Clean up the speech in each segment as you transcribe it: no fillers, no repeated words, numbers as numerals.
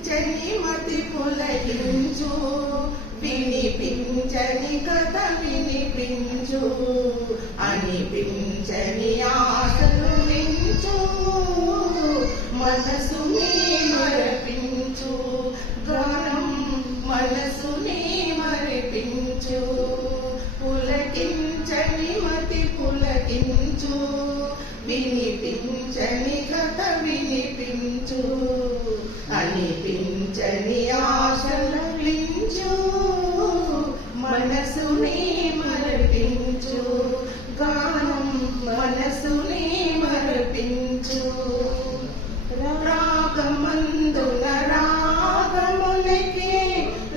వినిపించని మతి పులకించు, వినిపించని కథ వినిపించు, అనిపించని ఆశలు వించు, మనసుని మరపించు, గానం మనసుని మరిపించు, పులకించని మతి పులకించు, వినిపించని కథ వినిపించు, అనిపించని ఆశలించు, మనసుని మరిపించు, గానం మనసుని మరిపించు. రాగమందున రాగమునికి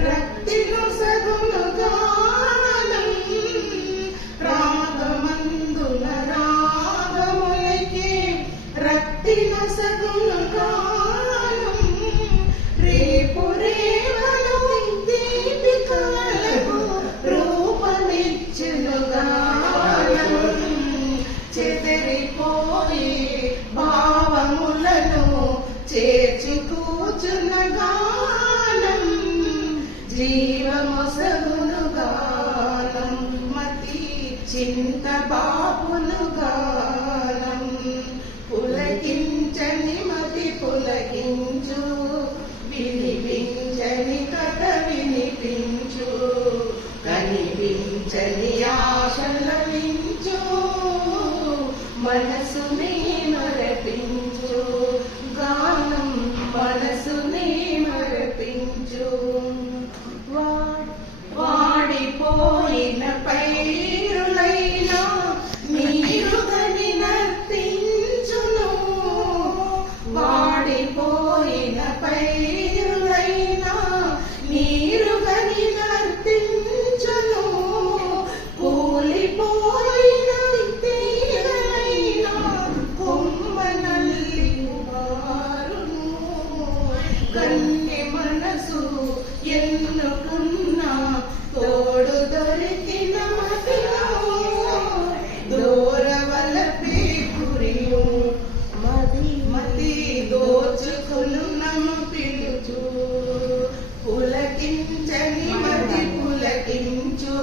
రక్తిను సగును గానం, రాగమందున రాగమునికి రక్తిను సగును గానం, రేపు రేవను దీపికలకు రూపమిచ్చును గానం, చెదరిపోయి భావములను చేర్చి కూచున్న గానం, జీవమొసగును గానం, మతి చింత బాపును గానం, పులకించని మతి పులకించు, వినిపించని కథ వినిపించు, కనిపించని ఆశలవించు, మనసుని మరపించు, గానం మనసుని మరపించు. వాడిపోయిన పైరులైనా నీరుగని నర్తించును, వాడిపోయిన పైరులైనా నీరుగని నర్తించును, కూలిపోయిన తీగలైనా కొమ్మనల్లి మారును, కన్నె మనసు ఎన్నుకున్నా తోడు దొరికిన మతిలో దూరవలపి గురియు, మతి దోచుకును నన్ను పిలుచు, పులకించని మతి పులకించు,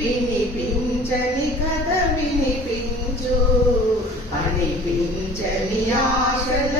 వినిపించని కథ వినిపించు, అనిపించని ఆశల